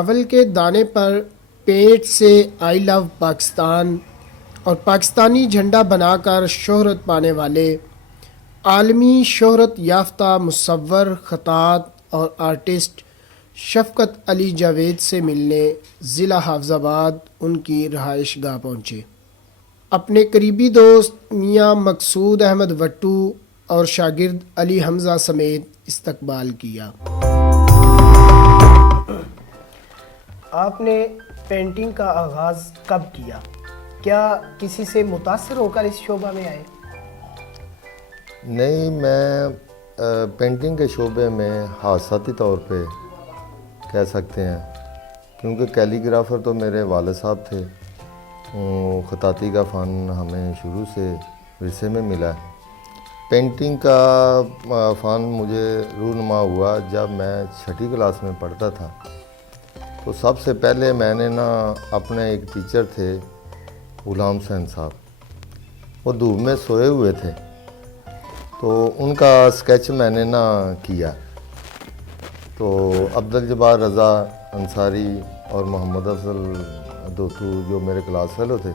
چاول کے دانے پر پینٹ سے آئی لو پاکستان اور پاکستانی جھنڈا بنا کر شہرت پانے والے عالمی شہرت یافتہ مصور، خطاط اور آرٹسٹ شفقت علی جاوید سے ملنے ضلع حافظ آباد ان کی رہائش گاہ پہنچے۔ اپنے قریبی دوست میاں مقصود احمد وٹو اور شاگرد علی حمزہ سمیت استقبال کیا۔ آپ نے پینٹنگ کا آغاز کب کیا؟ کیا کسی سے متاثر ہو کر اس شعبہ میں آئے؟ نہیں، میں پینٹنگ کے شعبے میں حادثاتی طور پہ کہہ سکتے ہیں، کیونکہ کیلیگرافر تو میرے والد صاحب تھے۔ خطاطی کا فن ہمیں شروع سے ورثے میں ملا ہے۔ پینٹنگ کا فن مجھے رونما ہوا جب میں 6ٹھی کلاس میں پڑھتا تھا۔ تو سب سے پہلے میں نے اپنے ایک ٹیچر تھے غلام حسین صاحب، وہ دھوپ میں سوئے ہوئے تھے، تو ان کا اسکیچ میں نے کیا۔ تو عبدالجبار رضا انصاری اور محمد افضل دوتو جو میرے کلاس فیلو تھے،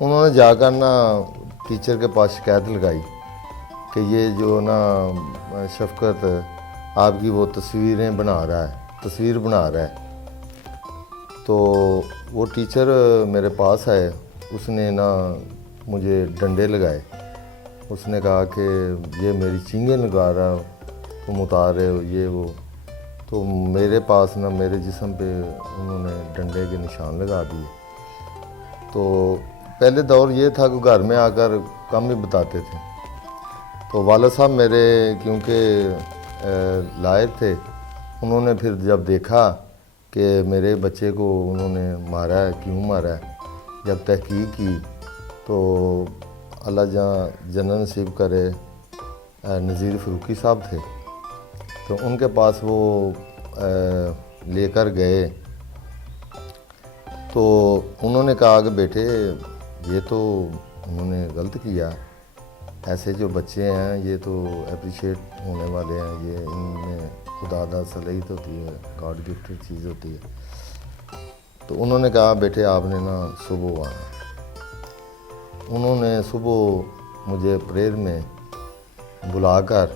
انہوں نے جا کر ٹیچر کے پاس شکایت لگائی کہ یہ جو شفقت آپ کی وہ تصویر بنا رہا ہے۔ تو وہ ٹیچر میرے پاس آئے، اس نے مجھے ڈنڈے لگائے۔ اس نے کہا کہ یہ میری چینگیں لگا رہا، تم اتار رہے ہو، یہ وہ۔ تو میرے پاس میرے جسم پہ انہوں نے ڈنڈے کے نشان لگا دیے۔ تو پہلے دور یہ تھا کہ گھر میں آ کر کم ہی بتاتے تھے۔ تو والد صاحب میرے کیونکہ لائق تھے، انہوں نے پھر جب دیکھا کہ میرے بچے کو انہوں نے مارا ہے، کیوں مارا ہے، جب تحقیق کی تو اللہ جنت نصیب کرے نذیر فروقی صاحب تھے، تو ان کے پاس وہ لے کر گئے۔ تو انہوں نے کہا کہ بیٹے یہ تو انہوں نے غلط کیا، ایسے جو بچے ہیں یہ تو اپریشیٹ ہونے والے ہیں، یہ ان میں خدا دا صلاحیت ہوتی ہے، گاڈ گفٹڈ چیز ہوتی ہے۔ تو انہوں نے کہا بیٹے آپ نے صبح آنا۔ انہوں نے صبح مجھے پریئر میں بلا کر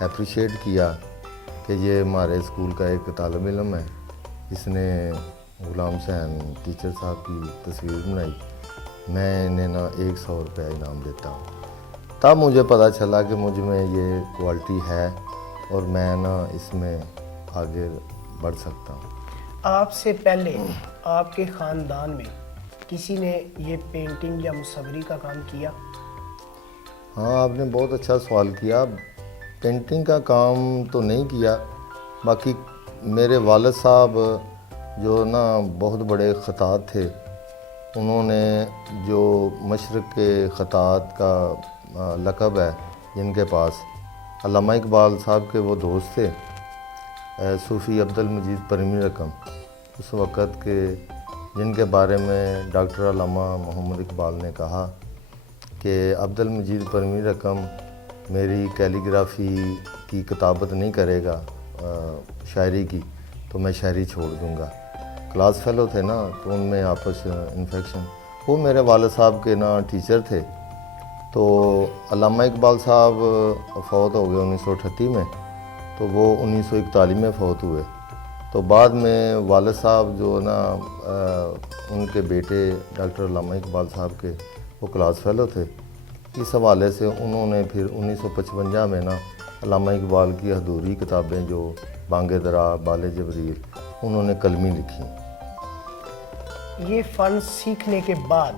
اپریشیٹ کیا کہ یہ ہمارے اسکول کا ایک طالب علم ہے، اس نے غلام حسین ٹیچر صاحب کی تصویر بنائی، میں انہیں 100 روپے انعام دیتا ہوں۔ تب مجھے پتہ چلا کہ مجھ میں یہ کوالٹی ہے اور میں اس میں آگے بڑھ سکتا ہوں۔ آپ سے پہلے آپ کے خاندان میں کسی نے یہ پینٹنگ یا مصوری کا کام کیا؟ ہاں، آپ نے بہت اچھا سوال کیا۔ پینٹنگ کا کام تو نہیں کیا، باقی میرے والد صاحب جو بہت بڑے خطاط تھے، انہوں نے جو مشرق کے خطاط کا لقب ہے جن کے پاس، علامہ اقبال صاحب کے وہ دوست تھے صوفی عبدالمجید پرمی رقم، اس وقت کے، جن کے بارے میں ڈاکٹر علامہ محمد اقبال نے کہا کہ عبدالمجید پرمی رقم میری کیلیگرافی کی کتابت نہیں کرے گا شاعری کی تو میں شاعری چھوڑ دوں گا۔ کلاس فیلو تھے تو ان میں آپس انفیکشن، وہ میرے والد صاحب کے ٹیچر تھے۔ تو علامہ اقبال صاحب فوت ہو گئے 1938 میں، تو وہ 1941 میں فوت ہوئے۔ تو بعد میں والد صاحب جو ان کے بیٹے ڈاکٹر علامہ اقبال صاحب کے وہ کلاس فیلو تھے، اس حوالے سے انہوں نے پھر 1955 میں علامہ اقبال کی حضوری کتابیں جو بانگ درا، بال جبریل، انہوں نے کلمی لکھی۔ یہ فن سیکھنے کے بعد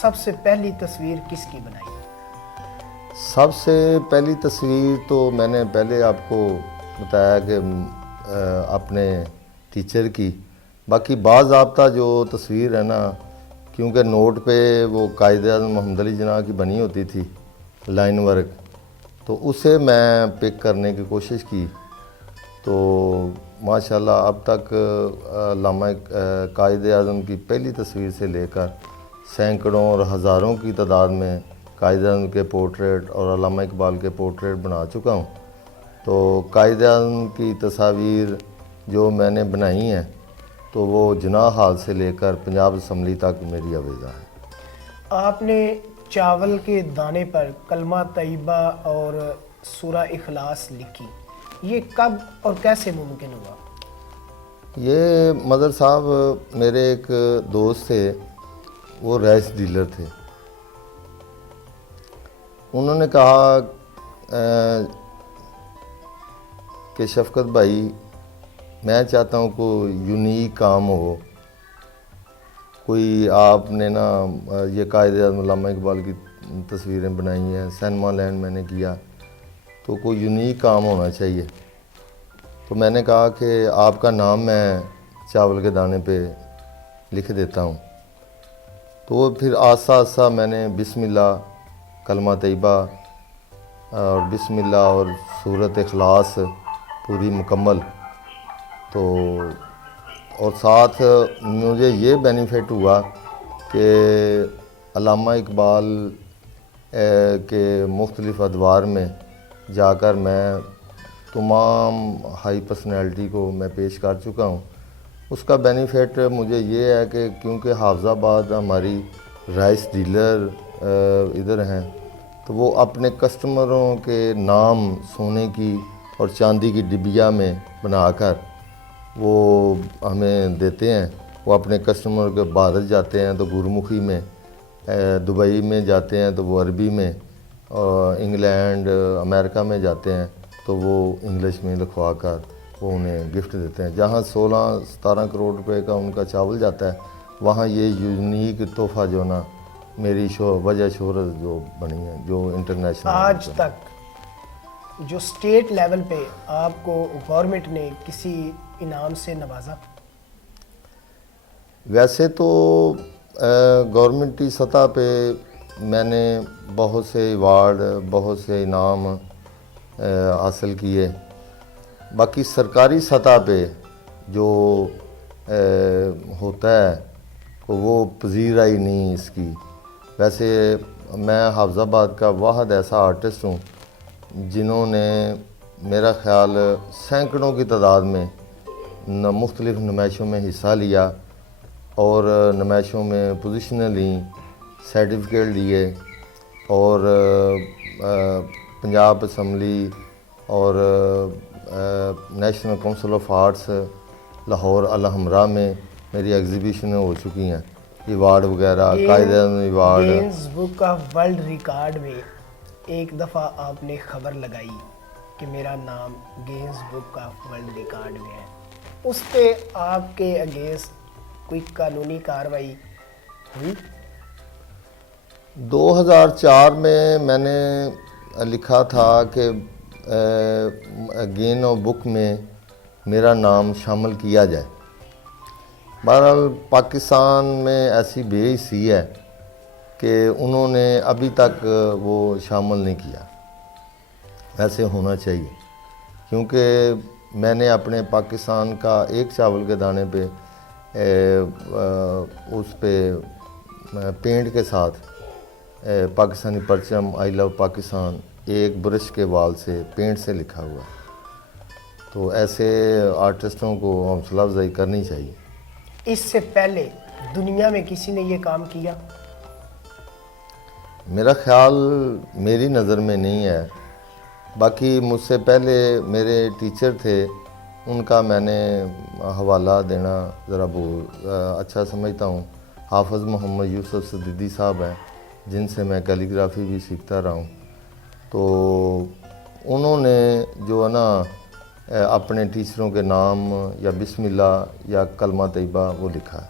سب سے پہلی تصویر کس کی بنائی؟ سب سے پہلی تصویر تو میں نے پہلے آپ کو بتایا کہ اپنے ٹیچر کی، باقی باضابطہ جو تصویر ہے کیونکہ نوٹ پہ وہ قائد اعظم محمد علی جناح کی بنی ہوتی تھی لائن ورک، تو اسے میں پک کرنے کی کوشش کی۔ تو ماشاءاللہ اب تک علامہ قائد اعظم کی پہلی تصویر سے لے کر سینکڑوں اور ہزاروں کی تعداد میں قائد اعظم کے پورٹریٹ اور علامہ اقبال کے پورٹریٹ بنا چکا ہوں۔ تو قائد اعظم کی تصاویر جو میں نے بنائی ہیں تو وہ جناح ہال سے لے کر پنجاب اسمبلی تک میری آویزہ ہے۔ آپ نے چاول کے دانے پر کلمہ طیبہ اور سورہ اخلاص لکھی، یہ کب اور کیسے ممکن ہوا؟ یہ مدر صاحب میرے ایک دوست تھے، وہ ریس ڈیلر تھے۔ انہوں نے کہا کہ شفقت بھائی میں چاہتا ہوں کوئی یونیک کام ہو، کوئی آپ نے نا یہ قائد اعظم علامہ اقبال کی تصویریں بنائی ہیں، سینما لینڈ میں نے کیا، تو کوئی یونیک کام ہونا چاہیے۔ تو میں نے کہا کہ آپ کا نام میں چاول کے دانے پہ لکھ دیتا ہوں۔ تو پھر آہستہ آہستہ میں نے بسم اللہ، کلمہ طیبہ اور بسم اللہ اور سورۃ اخلاص پوری مکمل، تو اور ساتھ مجھے یہ بینیفٹ ہوا کہ علامہ اقبال کے مختلف ادوار میں جا کر میں تمام ہائی پرسنالٹی کو میں پیش کر چکا ہوں۔ اس کا بینیفٹ مجھے یہ ہے کہ کیونکہ حافظ آباد ہماری رائس ڈیلر ادھر ہیں، تو وہ اپنے کسٹمروں کے نام سونے کی اور چاندی کی ڈبیا میں بنا کر وہ ہمیں دیتے ہیں۔ وہ اپنے کسٹمر کے بھارت جاتے ہیں تو گرمکھی میں، دبئی میں جاتے ہیں تو وہ عربی میں، اور انگلینڈ امریکہ میں جاتے ہیں تو وہ انگلش میں لکھوا کر وہ انہیں گفٹ دیتے ہیں۔ جہاں 16-17 کروڑ روپے کا ان کا چاول جاتا ہے، وہاں یہ یونیک تحفہ جو نا میری وجہ شہرت جو بنی ہے، جو انٹرنیشنل آج تک جو اسٹیٹ لیول پہ آپ کو گورنمنٹ نے کسی انعام سے نوازا؟ ویسے تو گورنمنٹی سطح پہ میں نے بہت سے ایوارڈ، بہت سے انعام حاصل کیے، باقی سرکاری سطح پہ جو ہوتا ہے وہ پذیرائی نہیں اس کی۔ ویسے میں حافظ آباد کا واحد ایسا آرٹسٹ ہوں جنہوں نے میرا خیال سینکڑوں کی تعداد میں مختلف نمائشوں میں حصہ لیا اور نمائشوں میں پوزیشنیں لیں، سرٹیفکیٹ لیے، اور پنجاب اسمبلی اور national council of arts Lahore Alhamra میں میری ایگزیبیشنیں ہو چکی ہیں، ایوارڈ وغیرہ، Quaid Azam award. Guinness book of world record میں ایک دفعہ آپ نے خبر لگائی کہ میرا نام gains book of world record میں ہے، اس پہ آپ کے اگینسٹ کوئی قانونی کارروائی ہوئی؟ 2004 میں نے لکھا تھا کہ گین آف بک میں میرا نام شامل کیا جائے۔ بہرحال پاکستان میں ایسی بے حسی ہے کہ انہوں نے ابھی تک وہ شامل نہیں کیا، ایسے ہونا چاہیے، کیونکہ میں نے اپنے پاکستان کا ایک چاول کے دانے پہ اس پہ پینٹ کے ساتھ پاکستانی پرچم آئی لو پاکستان ایک برش کے وال سے پینٹ سے لکھا ہوا، تو ایسے آرٹسٹوں کو حوصلہ افزائی کرنی چاہیے۔ اس سے پہلے دنیا میں کسی نے یہ کام کیا؟ میرا خیال میری نظر میں نہیں ہے، باقی مجھ سے پہلے میرے ٹیچر تھے، ان کا میں نے حوالہ دینا ذرا اچھا سمجھتا ہوں۔ حافظ محمد یوسف صدیقی صاحب ہیں جن سے میں کیلیگرافی بھی سیکھتا رہا ہوں، تو انہوں نے جو ہے نا اپنے ٹیچروں کے نام یا بسم اللہ یا کلمہ طیبہ وہ لکھا ہے۔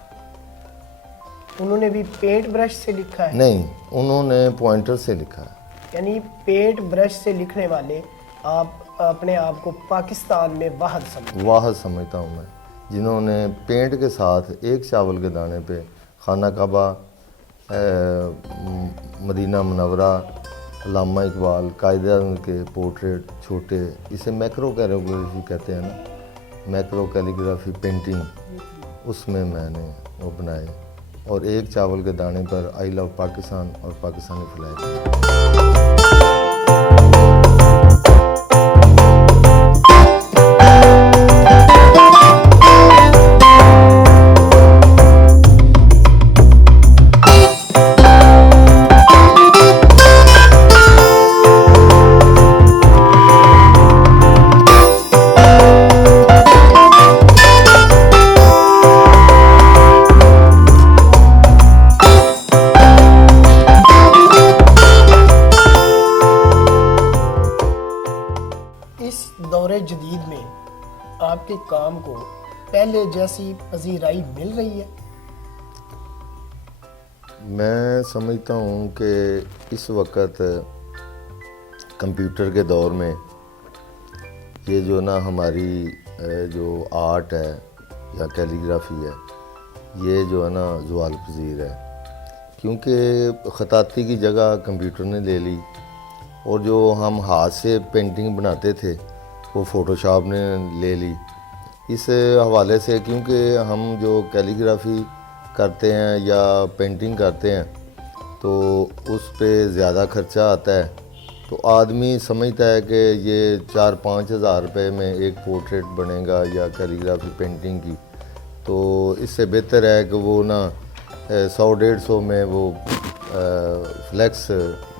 انہوں نے بھی پینٹ برش سے لکھا ہے؟ نہیں، انہوں نے پوائنٹر سے لکھا ہے۔ یعنی پینٹ برش سے لکھنے والے آپ اپنے آپ کو پاکستان میں واحد سمجھتا ہوں میں، جنہوں نے پینٹ کے ساتھ ایک چاول کے دانے پہ خانہ کعبہ، مدینہ منورہ، علامہ اقبال، قائد اعظم کے پورٹریٹ چھوٹے، اسے میکرو کیلیگرافی کہتے ہیں نا، میکرو کیلیگرافی پینٹنگ، اس میں نے وہ بنائے، اور ایک چاول کے دانے پر آئی لو پاکستان اور پاکستانی فلیگ۔ خطاطی کام کو پہلے جیسی پذیرائی مل رہی ہے؟ میں سمجھتا ہوں کہ اس وقت کمپیوٹر کے دور میں یہ جو نا ہماری جو آرٹ ہے یا کیلیگرافی ہے یہ جو ہے نا زوال پذیر ہے، کیونکہ خطاطی کی جگہ کمپیوٹر نے لے لی، اور جو ہم ہاتھ سے پینٹنگ بناتے تھے وہ فوٹو شاپ نے لے لی۔ اس حوالے سے کیونکہ ہم جو کیلیگرافی کرتے ہیں یا پینٹنگ کرتے ہیں تو اس پہ زیادہ خرچہ آتا ہے، تو آدمی سمجھتا ہے کہ یہ 4-5 ہزار روپے میں ایک پورٹریٹ بنے گا یا کیلیگرافی پینٹنگ کی، تو اس سے بہتر ہے کہ وہ نا 100-150 میں وہ فلیکس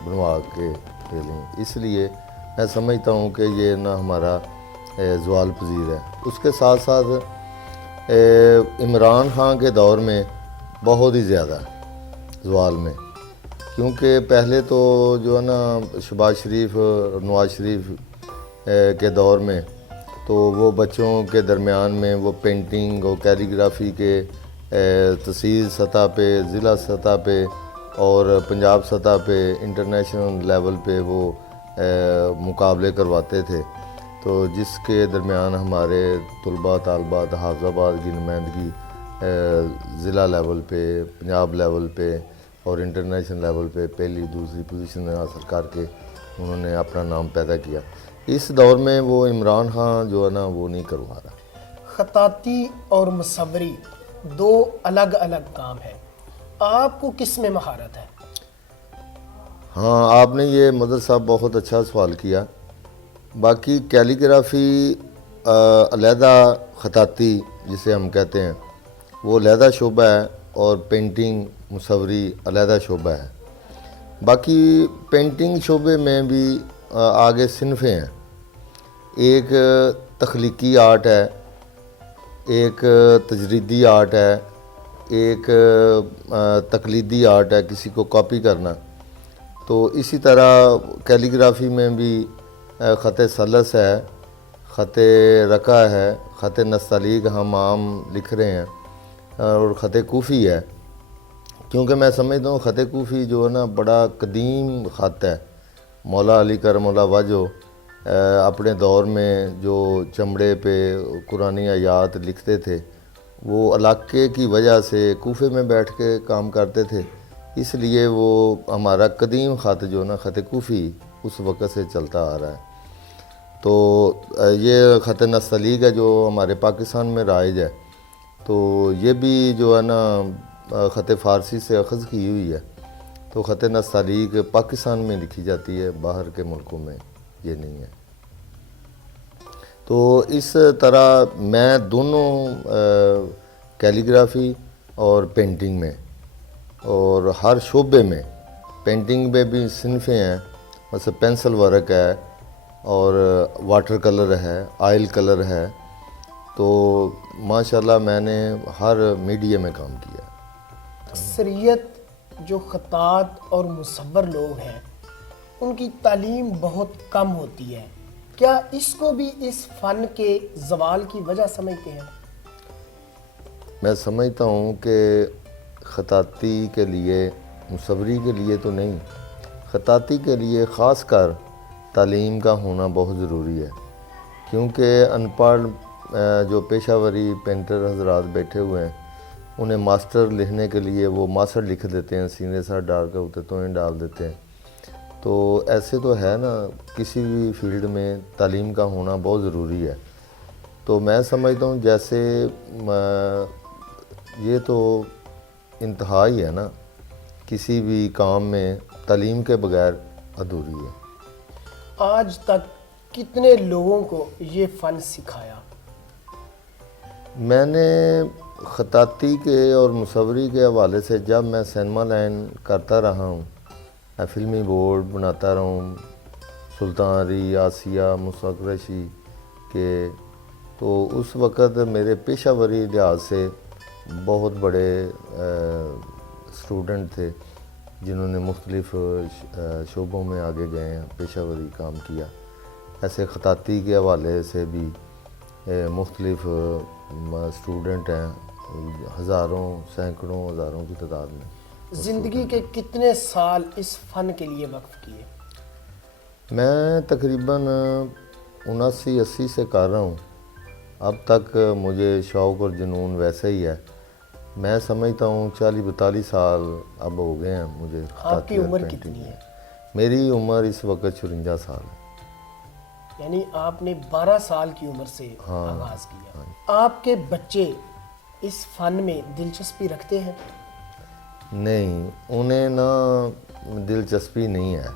بنوا کے لے لیں۔ اس لیے میں سمجھتا ہوں کہ یہ نا ہمارا زوال پذیر ہے۔ اس کے ساتھ ساتھ عمران خان کے دور میں بہت ہی زیادہ زوال میں، کیونکہ پہلے تو جو ہے نا شہباز شریف، نواز شریف کے دور میں تو وہ بچوں کے درمیان میں وہ پینٹنگ اور کیلیگرافی کے تحصیل سطح پہ، ضلع سطح پہ اور پنجاب سطح پہ، انٹرنیشنل لیول پہ وہ مقابلے کرواتے تھے، تو جس کے درمیان ہمارے طلباء طالبات حافظ آباد کی نمائندگی ضلع لیول پہ، پنجاب لیول پہ اور انٹرنیشنل لیول پہ پہلی دوسری پوزیشن حاصل کر کے انہوں نے اپنا نام پیدا کیا۔ اس دور میں وہ عمران خان جو ہے نا وہ نہیں کروا رہا۔ خطاطی اور مصوری دو الگ الگ کام ہیں، آپ کو کس میں مہارت ہے؟ ہاں، آپ نے یہ مدر صاحب بہت اچھا سوال کیا۔ باقی کیلیگرافی علیحدہ، خطاطی جسے ہم کہتے ہیں وہ علیحدہ شعبہ ہے، اور پینٹنگ مصوری علیحدہ شعبہ ہے۔ باقی پینٹنگ شعبے میں بھی آگے صنفیں ہیں، ایک تخلیقی آرٹ ہے، ایک تجریدی آرٹ ہے، ایک تقلیدی آرٹ ہے، کسی کو کاپی کرنا۔ تو اسی طرح کیلیگرافی میں بھی خط ثلث ہے، خط رقع ہے، خط نستعلیق ہم عام لکھ رہے ہیں، اور خط کوفی ہے، کیونکہ میں سمجھتا ہوں خط کوفی جو ہے نا بڑا قدیم خط ہے۔ مولا علی کرم اللہ وجہ اپنے دور میں جو چمڑے پہ قرآنی آیات لکھتے تھے وہ علاقے کی وجہ سے کوفے میں بیٹھ کے کام کرتے تھے، اس لیے وہ ہمارا قدیم خط جو نا خط کوفی اس وقت سے چلتا آ رہا ہے۔ تو یہ خط نستعلیق ہے جو ہمارے پاکستان میں رائج ہے، تو یہ بھی جو ہے نا خط فارسی سے اخذ کی ہوئی ہے، تو خط نستعلیق پاکستان میں لکھی جاتی ہے، باہر کے ملکوں میں یہ نہیں ہے۔ تو اس طرح میں دونوں کیلیگرافی اور پینٹنگ میں اور ہر شعبے میں، پینٹنگ میں بھی صنفیں ہیں، مثلا پینسل ورک ہے اور واٹر کلر ہے، آئل کلر ہے، تو ماشاءاللہ میں نے ہر میڈیم میں کام کیا۔ اکثریت جو خطاط اور مصور لوگ ہیں ان کی تعلیم بہت کم ہوتی ہے، کیا اس کو بھی اس فن کے زوال کی وجہ سمجھتے ہیں؟ میں سمجھتا ہوں کہ خطاطی کے لیے، مصوری کے لیے تو نہیں، خطاطی کے لیے خاص کر تعلیم کا ہونا بہت ضروری ہے، کیونکہ ان پڑھ جو پیشہ وری پینٹر حضرات بیٹھے ہوئے ہیں انہیں ماسٹر لکھنے کے لیے وہ ماسٹر لکھ دیتے ہیں، سینے سر ڈال کے اتنے توہیں ڈال دیتے ہیں۔ تو ایسے تو ہے نا، کسی بھی فیلڈ میں تعلیم کا ہونا بہت ضروری ہے۔ تو میں سمجھتا ہوں جیسے یہ تو انتہا ہی ہے نا، کسی بھی کام میں تعلیم کے بغیر ادھوری ہے۔ آج تک کتنے لوگوں کو یہ فن سکھایا؟ میں نے خطاطی کے اور مصوری کے حوالے سے جب میں سینما لائن کرتا رہا ہوں، میں فلمی بورڈ بناتا رہا ہوں، سلطان علی، آسیہ، مصطفیٰ قریشی کے، تو اس وقت میرے پیشہ وری لحاظ سے بہت بڑے اسٹوڈنٹ تھے جنہوں نے مختلف شعبوں میں آگے گئے ہیں، پیشہ وری کام کیا۔ ایسے خطاطی کے حوالے سے بھی مختلف اسٹوڈنٹ ہیں، ہزاروں سینکڑوں ہزاروں کی تعداد میں۔ زندگی کے کتنے سال اس فن کے لیے وقف کیے؟ میں تقریباً 79-80 سے کر رہا ہوں، اب تک مجھے شوق اور جنون ویسا ہی ہے۔ میں سمجھتا ہوں 40-42 سال اب ہو گئے ہیں مجھے آپ کی خطاطی اور عمر پینٹنگ کتنی میں۔ ہے؟ میری عمر اس وقت 54 سال ہے۔ یعنی آپ نے 12 سال کی عمر سے آغاز کیا۔ آپ کے بچے اس فن میں دلچسپی رکھتے ہیں؟ نہیں، انہیں نا دلچسپی نہیں ہے،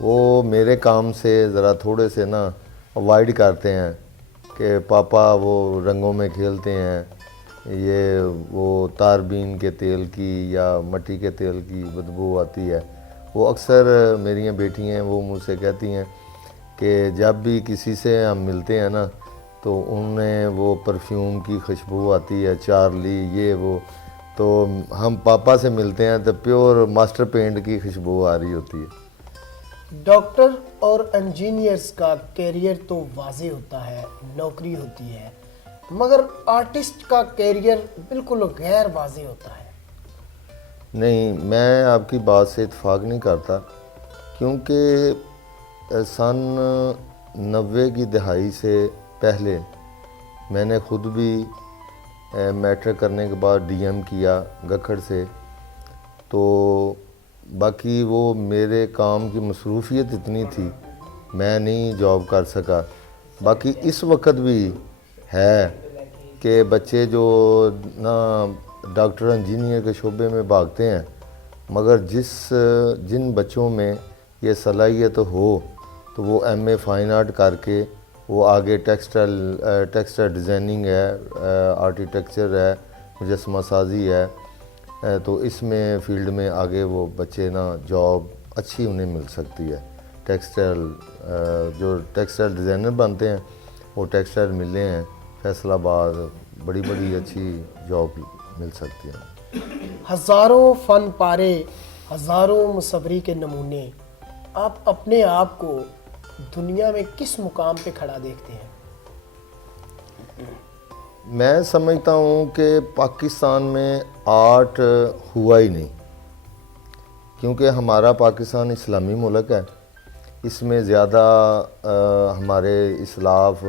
وہ میرے کام سے ذرا تھوڑے سے نا اوائڈ کرتے ہیں کہ پاپا وہ رنگوں میں کھیلتے ہیں، یہ وہ تاربین کے تیل کی یا مٹی کے تیل کی بدبو آتی ہے۔ وہ اکثر میری بیٹی ہیں، وہ مجھ سے کہتی ہیں کہ جب بھی کسی سے ہم ملتے ہیں نا تو انہیں وہ پرفیوم کی خوشبو آتی ہے، چارلی یہ وہ، تو ہم پاپا سے ملتے ہیں تو پیور ماسٹر پینٹ کی خوشبو آ رہی ہوتی ہے۔ ڈاکٹر اور انجینئرز کا کیریئر تو واضح ہوتا ہے، نوکری ہوتی ہے، مگر آرٹسٹ کا کیریئر بالکل غیر واضح ہوتا ہے۔ نہیں، میں آپ کی بات سے اتفاق نہیں کرتا، کیونکہ سن 90 کی دہائی سے پہلے میں نے خود بھی میٹرک کرنے کے بعد ڈی ایم کیا گکھڑ سے، تو باقی وہ میرے کام کی مصروفیت اتنی تھی میں نہیں جاب کر سکا۔ باقی اس وقت بھی ہے کہ بچے جو نا ڈاکٹر انجینئر کے شعبے میں بھاگتے ہیں، مگر جن بچوں میں یہ صلاحیت ہو تو وہ ایم اے فائن آرٹ کر کے وہ آگے ٹیکسٹائل ڈیزائننگ ہے، آرکیٹیکچر ہے، مجسمہ سازی ہے، تو اس میں فیلڈ میں آگے وہ بچے نا جاب اچھی انہیں مل سکتی ہے۔ جو ٹیکسٹائل ڈیزائنر بنتے ہیں وہ ٹیکسٹائل ملے ہیں فیصل آباد، بڑی بڑی اچھی جاب مل سکتی ہے۔ ہزاروں فن پارے، ہزاروں مصوری کے نمونے، آپ اپنے آپ کو دنیا میں کس مقام پہ کھڑا دیکھتے ہیں؟ میں سمجھتا ہوں کہ پاکستان میں آرٹ ہوا ہی نہیں، کیونکہ ہمارا پاکستان اسلامی ملک ہے، اس میں زیادہ ہمارے اسلاف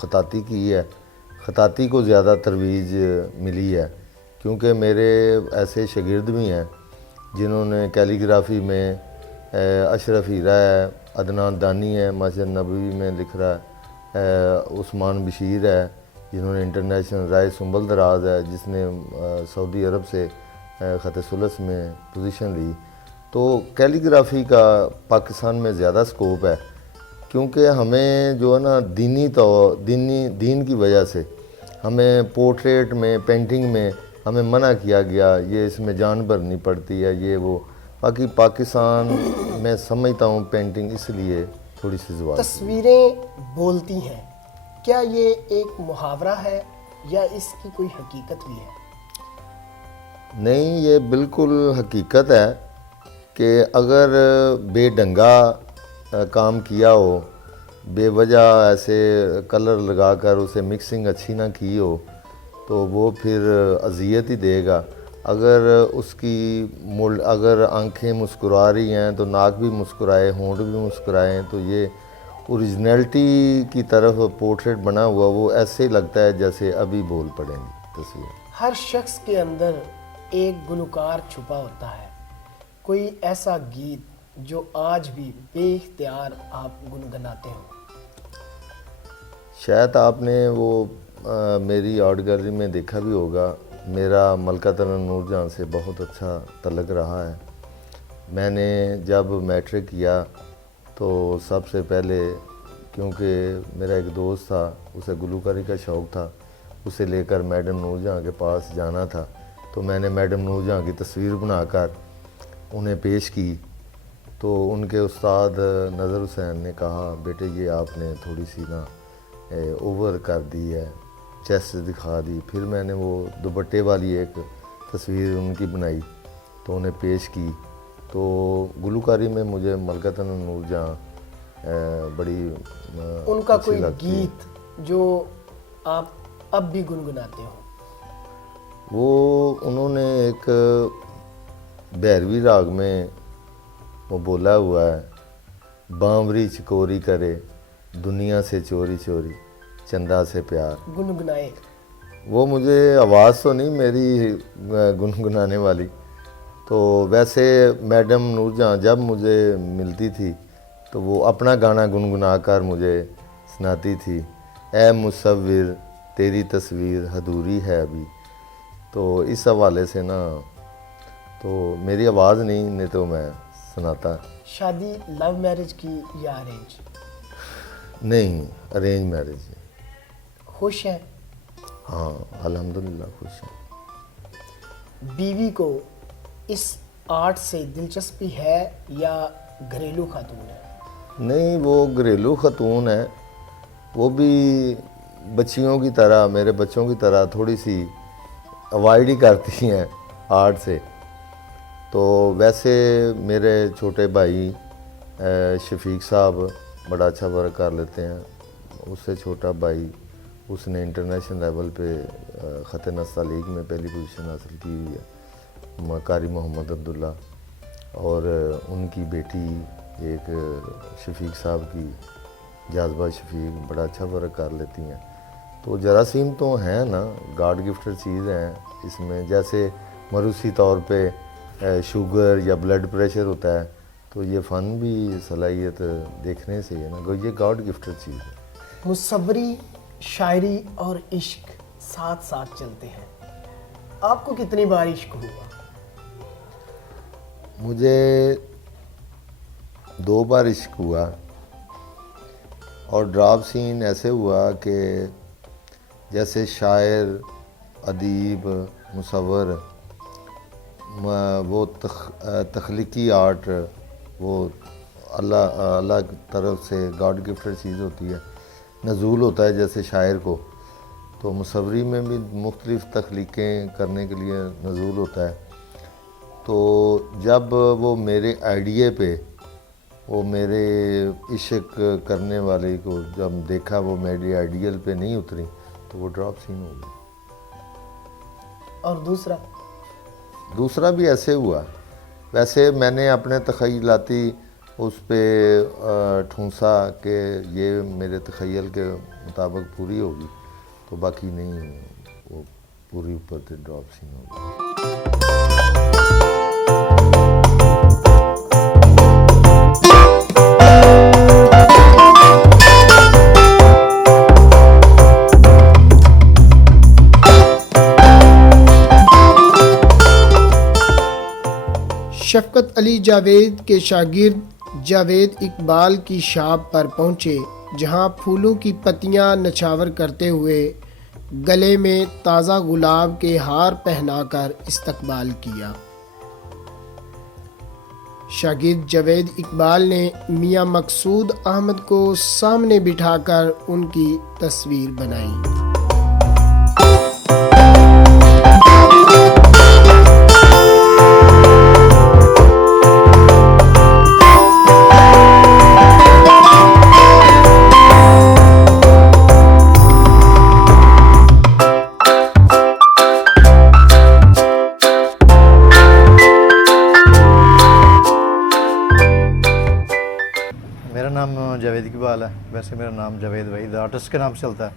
خطاطی کی ہے، خطاطی کو زیادہ ترویج ملی ہے، کیونکہ میرے ایسے شاگرد بھی ہیں جنہوں نے کیلیگرافی میں اشرف ہیرا ہے، عدنان دانی ہے، مسجد نبوی میں لکھ رہا ہے، عثمان بشیر ہے جنہوں نے انٹرنیشنل، رائے سنبل دراز ہے جس نے سعودی عرب سے خط ثلث میں پوزیشن لی۔ تو کیلیگرافی کا پاکستان میں زیادہ سکوپ ہے، کیونکہ ہمیں جو ہے نا دین کی وجہ سے ہمیں پورٹریٹ میں، پینٹنگ میں ہمیں منع کیا گیا، یہ اس میں جان بھرنی پڑتی ہے، یہ وہ۔ باقی پاکستان میں سمجھتا ہوں پینٹنگ اس لیے تھوڑی سی زوال۔ تصویریں بولتی ہیں، کیا یہ ایک محاورہ ہے یا اس کی کوئی حقیقت بھی ہے؟ نہیں، یہ بالکل حقیقت ہے کہ اگر بے ڈنگا کام کیا ہو، بے وجہ ایسے کلر لگا کر اسے مکسنگ اچھی نہ کی ہو تو وہ پھر اذیت ہی دے گا۔ اگر اس کی اگر آنکھیں مسکرا رہی ہیں تو ناک بھی مسکرائے، ہونٹ بھی مسکرائیں، تو یہ اوریجنلٹی کی طرف پورٹریٹ بنا ہوا وہ ایسے ہی لگتا ہے جیسے ابھی بول پڑیں گی تصویر۔ ہر شخص کے اندر ایک گلوکار چھپا ہوتا ہے، کوئی ایسا گیت جو آج بھی بے اختیار آپ گنگناتے ہوں؟ شاید آپ نے وہ میری آرٹ گیلری میں دیکھا بھی ہوگا، میرا ملکہ ترنم نور جہاں سے بہت اچھا تعلق رہا ہے۔ میں نے جب میٹرک کیا تو سب سے پہلے، کیونکہ میرا ایک دوست تھا اسے گلوکاری کا شوق تھا، اسے لے کر میڈم نور جہاں کے پاس جانا تھا، تو میں نے میڈم نور جہاں کی تصویر بنا کر انہیں پیش کی، تو ان کے استاد نظر حسین نے کہا بیٹے یہ آپ نے تھوڑی سی نا اوور کر دی ہے، چیسٹ دکھا دی۔ پھر میں نے وہ دوپٹے والی ایک تصویر ان کی بنائی تو انہیں پیش کی، تو گلوکاری میں مجھے ملکہ ترنم نور جہاں بڑی ان کا اچھی کوئی لگتی ہے۔ گیت جو آپ اب بھی گنگناتے ہو؟ وہ انہوں نے ایک بھیروی راگ میں وہ بولا ہوا ہے، بانوری چکوری کرے دنیا سے چوری چوری چندہ سے پیار. گنگنائے. وہ مجھے آواز تو نہیں میری گنگنانے والی، تو ویسے میڈم نور جہاں جب مجھے ملتی تھی تو وہ اپنا گانا گنگنا کر مجھے سناتی تھی، اے مصور تیری تصویر ادھوری ہے ابھی. تو اس حوالے سے نا تو میری آواز نہیں تو میں سناتا. شادی لو میرج کی یا ارینج؟ نہیں، ارینج میرج. خوش ہے؟ ہاں الحمدللہ خوش ہوں. بیوی کو اس آرٹ سے دلچسپی ہے یا گھریلو خاتون ہے؟ نہیں، وہ گھریلو خاتون ہے. وہ بھی بچیوں کی طرح، میرے بچوں کی طرح تھوڑی سی اوائڈ ہی کرتی ہیں آرٹ سے. تو ویسے میرے چھوٹے بھائی شفیق صاحب بڑا اچھا ورک کر لیتے ہیں. اس سے چھوٹا بھائی، اس نے انٹرنیشنل لیول پہ خط نسخہ لیگ میں پہلی پوزیشن حاصل کی ہوئی ہے، قاری محمد عبداللہ. اور ان کی بیٹی ایک شفیق صاحب کی، جاذبہ شفیق، بڑا اچھا ورک کر لیتی ہیں. تو جراثیم تو ہیں نا، گاڈ گفٹڈ چیز ہیں اس میں. جیسے موروثی طور پہ شوگر یا بلڈ پریشر ہوتا ہے، تو یہ فن بھی صلاحیت دیکھنے سے ہے نا، یہ گاڈ گفٹڈ چیز ہے. مصوری، شاعری اور عشق ساتھ ساتھ چلتے ہیں. آپ کو کتنی بار عشق ہوا؟ مجھے 2 بار عشق ہوا، اور ڈراپ سین ایسے ہوا کہ جیسے شاعر، ادیب، مصور، وہ تخلیقی آرٹ، وہ اللہ کی طرف سے گاڈ گفٹڈ چیز ہوتی ہے، نزول ہوتا ہے جیسے شاعر کو. تو مصوری میں بھی مختلف تخلیقیں کرنے کے لیے نزول ہوتا ہے. تو جب وہ میرے آئیڈیے پہ، وہ میرے عشق کرنے والے کو جب دیکھا وہ میری آئیڈیل پہ نہیں اتری، تو وہ ڈراپ سین ہو گیا. اور دوسرا بھی ایسے ہوا. ویسے میں نے اپنے تخیلاتی اس پہ ٹھونسا کہ یہ میرے تخیل کے مطابق پوری ہوگی، تو باقی نہیں، وہ پوری اوپر سے ڈراپ سین ہو گئی. شفقت علی جاوید کے شاگرد جاوید اقبال کی شاپ پر پہنچے، جہاں پھولوں کی پتیاں نچھاور کرتے ہوئے گلے میں تازہ گلاب کے ہار پہنا کر استقبال کیا. شاگرد جاوید اقبال نے میاں مقصود احمد کو سامنے بٹھا کر ان کی تصویر بنائی. میرا نام جاوید اقبال ہے. ویسے میرا نام جاوید وحید آرٹسٹ کے نام سے چلتا ہے.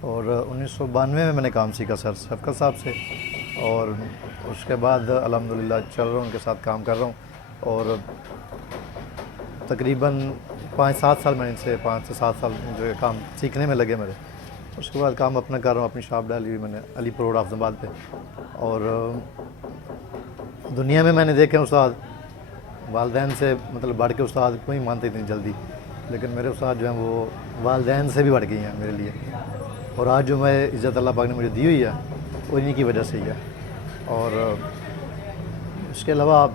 اور 1992 میں میں نے کام سیکھا سر شفقت صاحب سے، اور اس کے بعد الحمدللہ چل رہا ہوں، ان کے ساتھ کام کر رہا ہوں. اور تقریباً 5-7 سال میں ان سے 5 سے 7 سال جو ہے کام سیکھنے میں لگے میرے. اس کے بعد کام اپنا کر رہا ہوں. اپنی شاپ ڈالی ہوئی میں نے علی پور روڈ حافظ آباد پہ. اور دنیا میں نے دیکھے استاد والدین سے مطلب بڑھ کے استاد کوئی مانتے اتنی جلدی، لیکن میرے استاد جو ہیں وہ والدین سے بھی بڑھ گئی ہیں میرے لیے. اور آج جو میں عزت اللہ پاک نے مجھے دی ہوئی ہے وہ انہی کی وجہ سے ہی ہے. اور اس کے علاوہ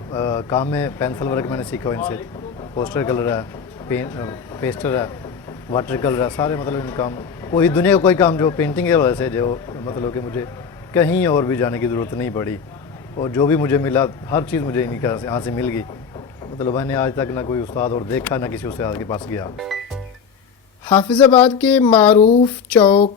کام میں پینسل ورک میں نے سیکھا ان سے، پوسٹر کلر ہے، پیسٹر ہے، واٹر کلر ہے، سارے مطلب ان کام. کوئی دنیا کا کوئی کام جو پینٹنگ کی وجہ سے جو مطلب کہ مجھے کہیں اور بھی جانے کی ضرورت نہیں پڑی، اور جو بھی مجھے ملا ہر چیز مجھے انہی کا یہاں سے مل گئی. مطلب میں نے آج تک نہ کوئی استاد اور دیکھا، نہ کسی استاد کے پاس گیا. حافظ آباد کے معروف چوک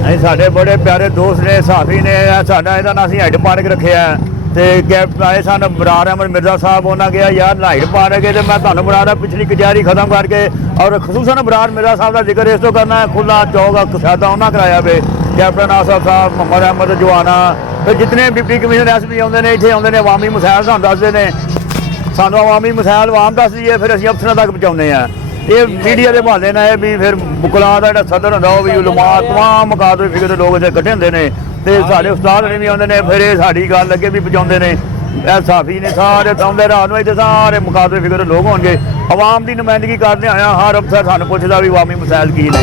ਅਸੀਂ ਸਾਡੇ ਬੜੇ ਪਿਆਰੇ ਦੋਸਤ ਨੇ, ਸਾਫੀ ਨੇ, ਸਾਡਾ ਇਹਦਾ ਨਾਂ ਅਸੀਂ ਹਾਈਡ ਪਾਰਕ ਰੱਖਿਆ ਤੇ ਕੈਪ ਆਏ ਸਨ ਬਰਾਰ ਅਹਿਮਦ ਮਿਰਜ਼ਾ ਸਾਹਿਬ। ਉਹਨਾਂ ਕਿਹਾ ਯਾਰ ਹਾਈਡ ਪਾਰਕ ਹੈ ਤੇ ਮੈਂ ਤੁਹਾਨੂੰ ਬਣਾ ਰਿਹਾ ਪਿਛਲੀ ਕਚਹਿਰੀ ਖਤਮ ਕਰਕੇ, ਔਰ ਖਸੂਸਨ ਬਰਾਰ ਮਿਰਜ਼ਾ ਸਾਹਿਬ ਦਾ ਜ਼ਿਕਰ ਇਸ ਤੋਂ ਕਰਨਾ ਹੈ। ਖੁੱਲਾ ਚੌਕ ਕਸਾਦਾ ਉਹਨਾਂ ਕਰਾਇਆ ਵੇ, ਕੈਪਟਨ ਆਸਫ ਸਾਹਿਬ, ਮੁਹੰਮਦ ਅਹਿਮਦ ਜਵਾਨਾ, ਫਿਰ ਜਿਤਨੇ ਡਿਪਟੀ ਕਮਿਸ਼ਨਰ ਐਸਪੀ ਆਉਂਦੇ ਨੇ ਇੱਥੇ ਆਉਂਦੇ ਨੇ, ਅਵਾਮੀ ਮਸੈਲ ਸਾਨੂੰ ਦੱਸਦੇ ਨੇ। ਸਾਨੂੰ ਅਵਾਮੀ ਮਸੈਲ ਆਵਾਮ ਦੱਸਦੀ ਹੈ, ਫਿਰ ਅਸੀਂ ਅਫਸਰਾਂ ਤੱਕ ਪਹੁੰਚਾਉਂਦੇ ਹਾਂ। ਇਹ ਮੀਡੀਆ ਦੇ ਬਹਾਨੇ ਨਾਲ ਇਹ ਵੀ ਫਿਰ ਮੁਕਲਾਂ ਦਾ ਜਿਹੜਾ ਸਦਰ ਹੁੰਦਾ ਉਹ ਵੀ ਉਲਮਾ ਤਮਾਮ ਮੁਕਾਬਲੇ ਫਿਕਰ ਦੇ ਲੋਕ ਇੱਥੇ ਇਕੱਠੇ ਹੁੰਦੇ ਨੇ ਤੇ ਸਾਡੇ ਉਸਤਾਦ ਨੇ ਵੀ ਆਉਂਦੇ ਨੇ, ਫਿਰ ਇਹ ਸਾਡੀ ਗੱਲ ਅੱਗੇ ਵੀ ਪਹੁੰਚਾਉਂਦੇ ਨੇ। ਇਹ ਸਾਫੀ ਨੇ ਸਾਰੇ ਆਉਂਦੇ ਰਾਤ ਨੂੰ ਇੱਥੇ ਸਾਰੇ ਮੁਕਾਬਲੇ ਫਿਕਰ ਦੇ ਲੋਕ ਹੋਣਗੇ। ਆਵਾਮ ਦੀ ਨੁਮਾਇੰਦਗੀ ਕਰਦੇ ਆਇਆ ਹਰ ਅਫਸਰ ਸਾਨੂੰ ਪੁੱਛਦਾ ਵੀ ਅਵਾਮੀ ਮਸੈਲ ਕੀ ਨੇ।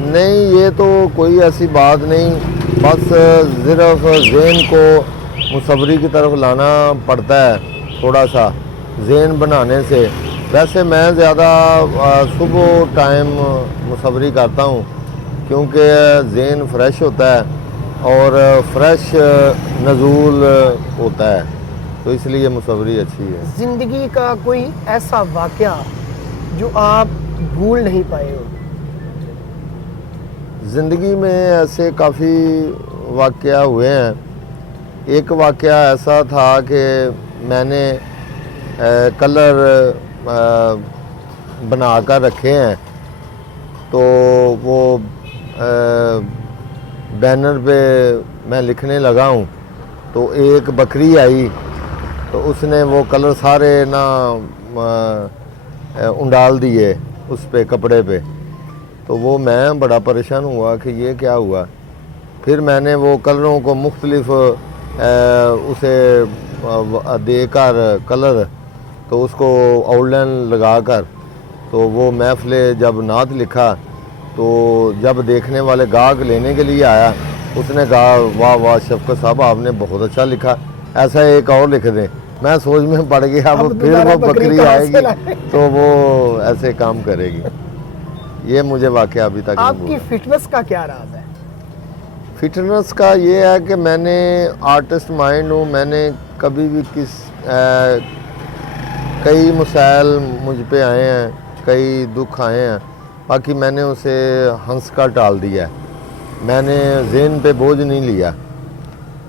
نہیں یہ تو کوئی ایسی بات نہیں، بس صرف ذہن کو مصوری کی طرف لانا پڑتا ہے تھوڑا سا ذہن بنانے سے۔ ویسے میں زیادہ صبح ٹائم مصوری کرتا ہوں کیونکہ ذہن فریش ہوتا ہے اور فریش نزول ہوتا ہے، تو اس لیے مصوری اچھی ہے۔ زندگی کا کوئی ایسا واقعہ جو آپ بھول نہیں پائے ہو؟ زندگی میں ایسے کافی واقعہ ہوئے ہیں۔ ایک واقعہ ایسا تھا کہ میں نے کلر بنا کر رکھے ہیں، تو وہ بینر پہ میں لکھنے لگا ہوں تو ایک بکری آئی تو اس نے وہ کلر سارے نا انڈال دیے اس پہ کپڑے پہ، تو وہ میں بڑا پریشان ہوا کہ یہ کیا ہوا۔ پھر میں نے وہ کلروں کو مختلف اسے دے کر کلر تو اس کو آؤٹ لائن لگا کر تو وہ محفل جب نعت لکھا تو جب دیکھنے والے گاہک لینے کے لیے آیا اس نے کہا واہ واہ شفقت صاحب آپ نے بہت اچھا لکھا، ایسا ایک اور لکھ دیں۔ میں سوچ میں پڑ گیا اب پھر وہ بکری آئے گی تو وہ ایسے کام کرے گی۔ یہ مجھے واقعہ ابھی تک آپ کی فٹنس کا کیا راز ہے؟ فٹنس کا یہ ہے کہ میں نے آرٹسٹ مائنڈ ہوں، میں نے کبھی بھی کئی مسائل مجھ پہ آئے ہیں، کئی دکھ آئے ہیں، باقی میں نے اسے ہنس کر ٹال دیا ہے، میں نے ذہن پہ بوجھ نہیں لیا۔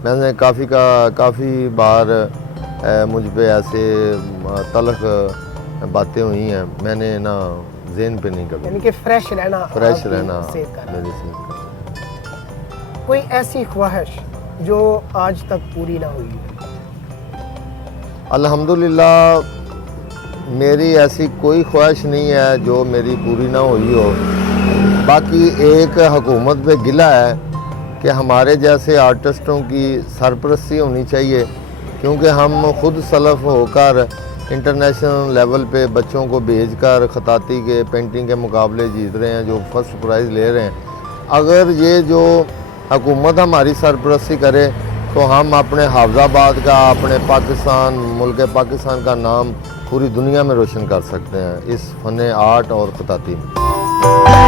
میں نے کافی بار مجھ پہ ایسے تلخ باتیں ہوئی ہیں، میں نے نا ذہن پہ نہیں کبھی، یعنی کہ فریش رہنا میری صحت کا۔ کوئی ایسی خواہش جو آج تک پوری نہ ہوئی ہے؟ الحمدللہ میری ایسی کوئی خواہش نہیں ہے جو میری پوری نہ ہوئی ہو۔ باقی ایک حکومت پہ گلہ ہے کہ ہمارے جیسے آرٹسٹوں کی سرپرستی ہونی چاہیے، کیونکہ ہم خود سلف ہو کر انٹرنیشنل لیول پہ بچوں کو بھیج کر خطاطی کے پینٹنگ کے مقابلے جیت رہے ہیں، جو فرسٹ پرائز لے رہے ہیں۔ اگر یہ جو حکومت ہماری سرپرستی کرے تو ہم اپنے حافظ آباد کا، اپنے پاکستان، ملک پاکستان کا نام پوری دنیا میں روشن کر سکتے ہیں اس فن آرٹ اور خطاطی میں۔